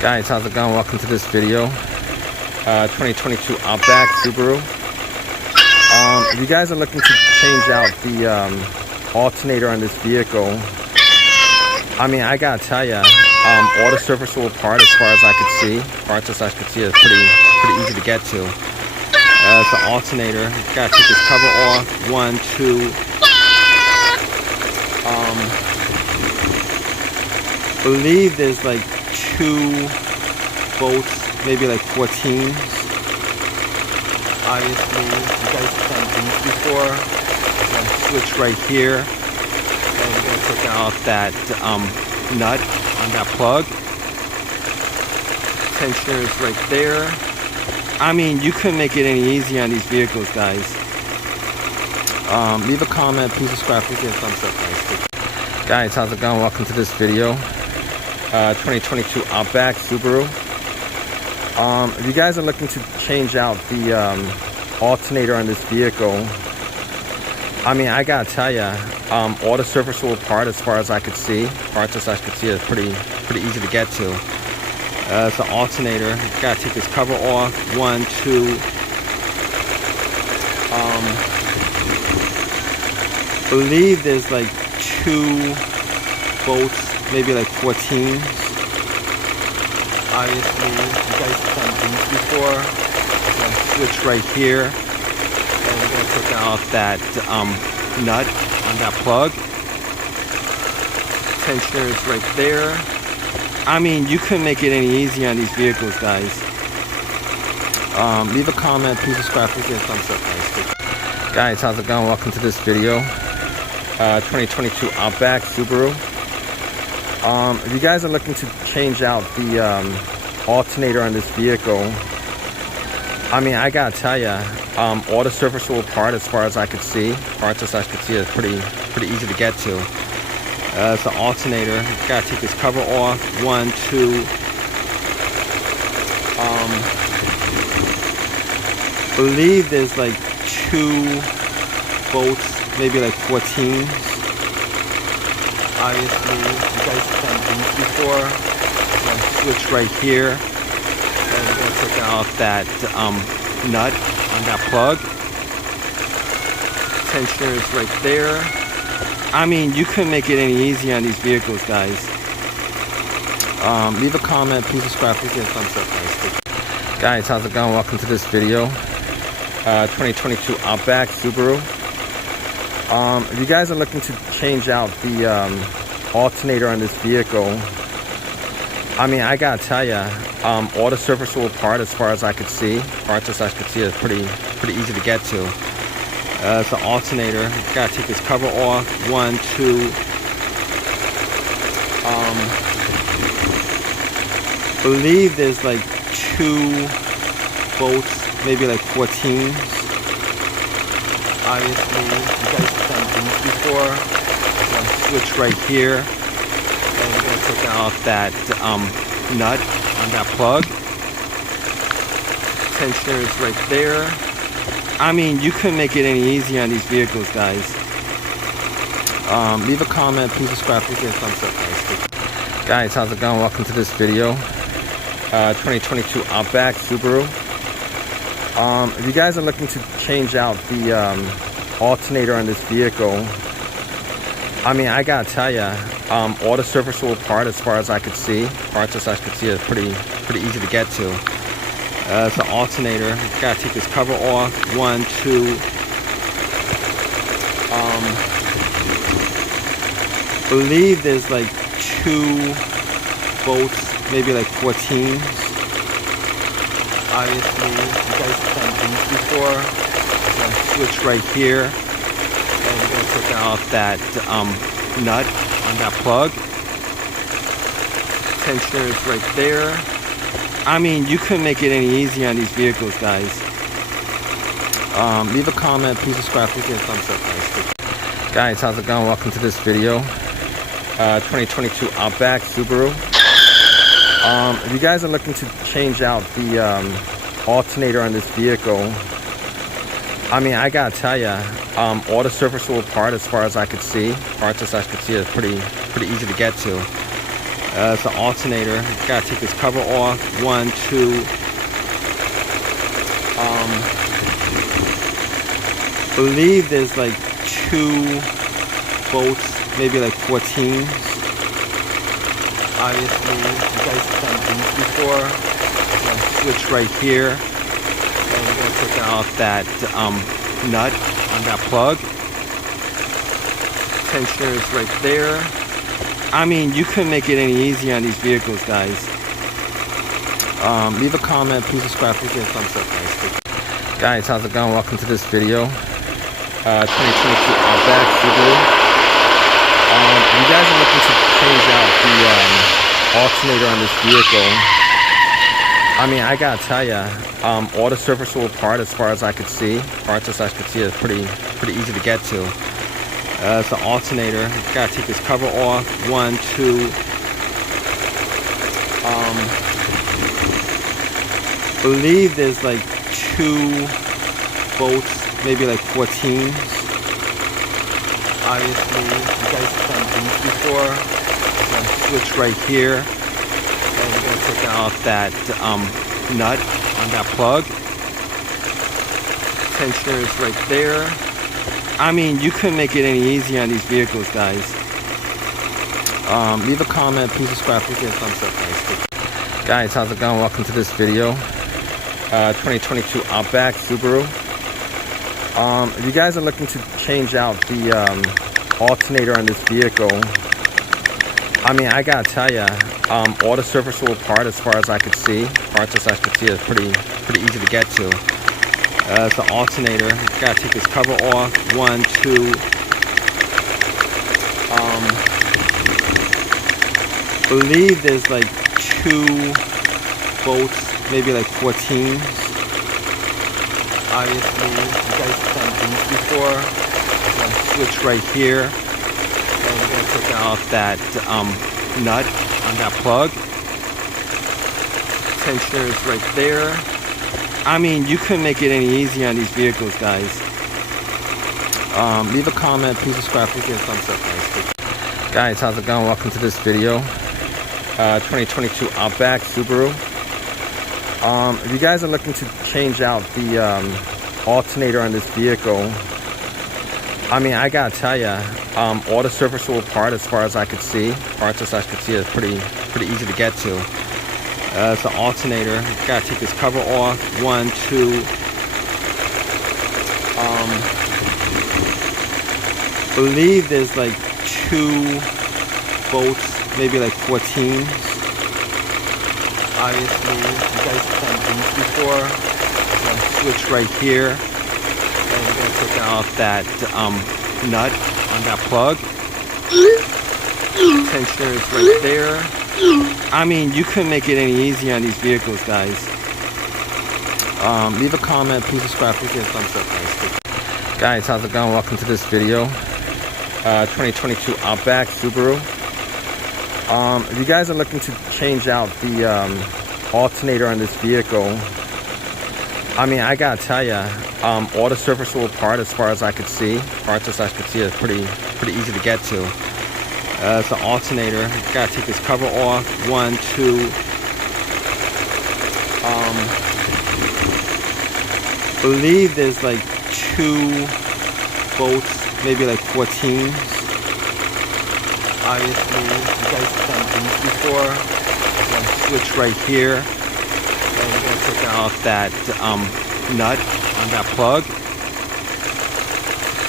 Guys, how's it going? Welcome to this video. 2022 Outback Subaru. If you guys are looking to change out the alternator on this vehicle, I mean, I gotta tell you, all the serviceable parts, as far as I could see, is pretty easy to get to. It's the alternator. You gotta take this cover off. 1, 2. I believe there's like 2 bolts, maybe like 14s. Obviously, you guys have done these before. We're gonna switch right here, and we're gonna take out that nut on that plug. Tensioner is right there. I mean, you couldn't make it any easier on these vehicles, guys. Leave a comment, please subscribe, please give a thumbs up, guys. How's it going? Welcome to this video. 2022 Outback Subaru. If you guys are looking to change out the alternator on this vehicle, I mean, I gotta tell you, all the serviceable parts, as far as I could see, is pretty easy to get to. It's the alternator. You gotta take this cover off. 1, 2. I believe there's like 2 bolts, maybe like 14s. Obviously, you guys have done these before. We're gonna switch right here, and we're gonna take out that nut on that plug. Tensioner is right there. I mean, you couldn't make it any easier on these vehicles, guys. Leave a comment, please subscribe, please give a thumbs up, guys. Guys, how's it going? Welcome to this video. 2022 Outback Subaru. If you guys are looking to change out the alternator on this vehicle, I mean, I gotta tell you, all the serviceable parts, as far as I could see, is pretty easy to get to. It's the alternator. You gotta take this cover off. 1, 2. I believe there's like 2 bolts, maybe like 14s. Obviously, you guys have done these before. We're gonna switch right here, and we're gonna take out that nut on that plug. Tensioner is right there. I mean, you couldn't make it any easier on these vehicles, guys. Leave a comment, please subscribe, please give a thumbs up, guys. Guys, how's it going? Welcome to this video. 2022 Outback Subaru. If you guys are looking to change out the alternator on this vehicle, I mean, I gotta tell you, all the serviceable parts, as far as I could see, is pretty easy to get to. It's the alternator. You gotta take this cover off. 1, 2. I believe there's like 2 bolts, maybe like 14s. Obviously, you guys have done these before. We're gonna switch right here, and we're gonna take out that nut on that plug. Tensioner is right there. I mean, you couldn't make it any easier on these vehicles, guys. Leave a comment, please subscribe, please give a thumbs up, guys. Guys, how's it going? Welcome to this video. 2022 Outback Subaru. If you guys are looking to change out the alternator on this vehicle, I mean, I gotta tell you, all the serviceable parts, as far as I could see, is pretty easy to get to. It's the alternator. You gotta take this cover off. 1, 2. I believe there's like 2 bolts, maybe like 14s. Obviously, you guys have done these before. We're gonna switch right here, and we're gonna take out that nut on that plug. Tensioner is right there. I mean, you couldn't make it any easier on these vehicles, guys. Leave a comment, please subscribe, please give a thumbs up, guys. Guys, how's it going? Welcome to this video. 2022 Outback Subaru. If you guys are looking to change out the alternator on this vehicle, I mean, I gotta tell you, all the serviceable parts, as far as I could see, is pretty easy to get to. It's an alternator. Gotta take this cover off. 1, 2. Believe there's like 2 bolts, maybe like 14s. Obviously, you guys have done these before. I'm gonna switch right here, and we're gonna take off that nut on that plug. Tensioner is right there. I mean, you couldn't make it any easier on these vehicles, guys. Leave a comment, please subscribe, please give a thumbs up, guys. Guys, how's it going? Welcome to this video. 2022 Outback Subaru. You guys are looking to change out the alternator on this vehicle. I mean, I gotta tell you, all the serviceable part, as far as I could see, parts as I could see, is pretty easy to get to. It's an alternator. Gotta take this cover off. 1, 2. Believe there's like 2 bolts, maybe like 14s. Obviously, you guys have done these before. I'm gonna switch right here, and we're gonna take off that nut on that plug. Tensioner is right there. I mean, you couldn't make it any easier on these vehicles, guys. Leave a comment, please subscribe, please give a thumbs up, guys. Guys, how's it going? Welcome to this video. 2022 Outback Subaru. If you guys are looking to change out the alternator on this vehicle, I mean, I gotta tell you, all the serviceable part, as far as I could see, parts as I could see, is pretty easy to get to. It's an alternator. Gotta take this cover off. 1, 2. Believe there's like 2 bolts, maybe like 14s. Obviously, you guys have done these before. I'm gonna switch right here, and we're gonna take off that nut on that plug. Tensioner is right there. I mean, you couldn't make it any easier on these vehicles, guys. Leave a comment, please subscribe, please give a thumbs up, guys. Guys, how's it going? Welcome to this video. 2022 Outback Subaru. If you guys are looking to change out the alternator on this vehicle, I mean, I gotta tell you, all the serviceable part, as far as I could see, parts as I could see, is pretty easy to get to. It's an alternator. Gotta take this cover off. 1, 2. Believe there's like 2 bolts, maybe like 14s. Obviously, you guys have done these before. I'm gonna switch right here, and we're gonna take off that nut on that plug. Tensioner is right there. I mean, you couldn't make it any easier on these vehicles, guys. Leave a comment, please subscribe, please give a thumbs up, guys. Guys, how's it going? Welcome to this video. 2022 Outback Subaru. If you guys are looking to change out the alternator on this vehicle, I mean, I gotta tell you, all the serviceable part, as far as I could see, parts as I could see, is pretty easy to get to. It's an alternator. Gotta take this cover off. 1, 2. Believe there's like 2 bolts, maybe like 14s. Obviously, you guys have done these before. I'm gonna switch right here, and we're gonna take off that nut on that plug.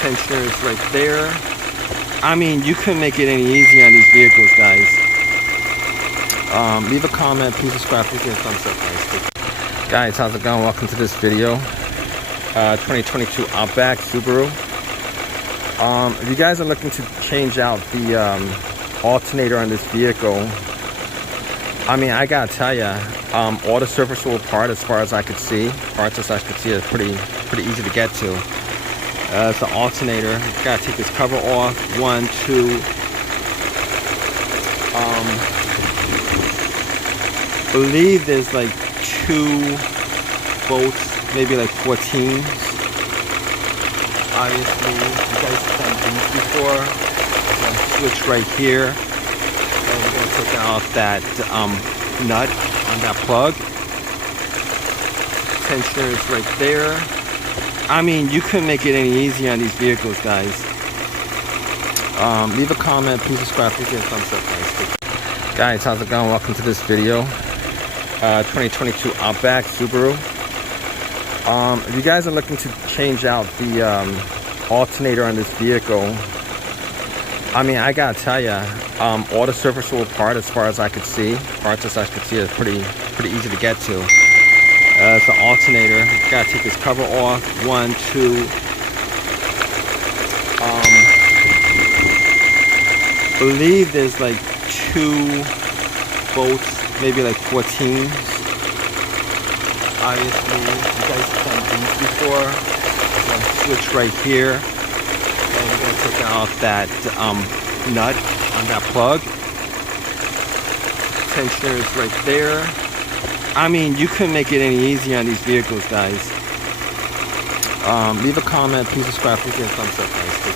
Tensioner is right there. I mean, you couldn't make it any easier on these vehicles, guys. Leave a comment, please subscribe, please give a thumbs up, guys. Guys, how's it going? Welcome to this video. 2022 Outback Subaru. If you guys are looking to change out the alternator on this vehicle, I mean, I gotta tell you, all the serviceable part, as far as I could see, parts as I could see, is pretty easy to get to. It's an alternator. Gotta take this cover off. 1, 2. Believe there's like 2 bolts, maybe like 14s. Obviously, you guys have done these before. I'm gonna switch right here, And we're gonna take out that nut on that plug. Tensioner is right there. I mean, you couldn't make it any easier on these vehicles, guys. Leave a comment, please subscribe, please give a thumbs up, guys. Guys, how's it going? Welcome to this video. 2022 Outback Subaru. If you guys are looking to change out the alternator on this vehicle, I mean, I gotta tell you, all the serviceable parts, as far as I could see, are pretty easy to get to. It's an alternator. You gotta take this cover off. 1, 2. Believe there's like 2 bolts, maybe like 14. Obviously, you guys have done these before. I'm gonna switch right here, and we're gonna take out that nut on that plug. Tensioner is right there. I mean, you couldn't make it any easier on these vehicles, guys. Leave a comment, please subscribe, please give a thumbs up, guys.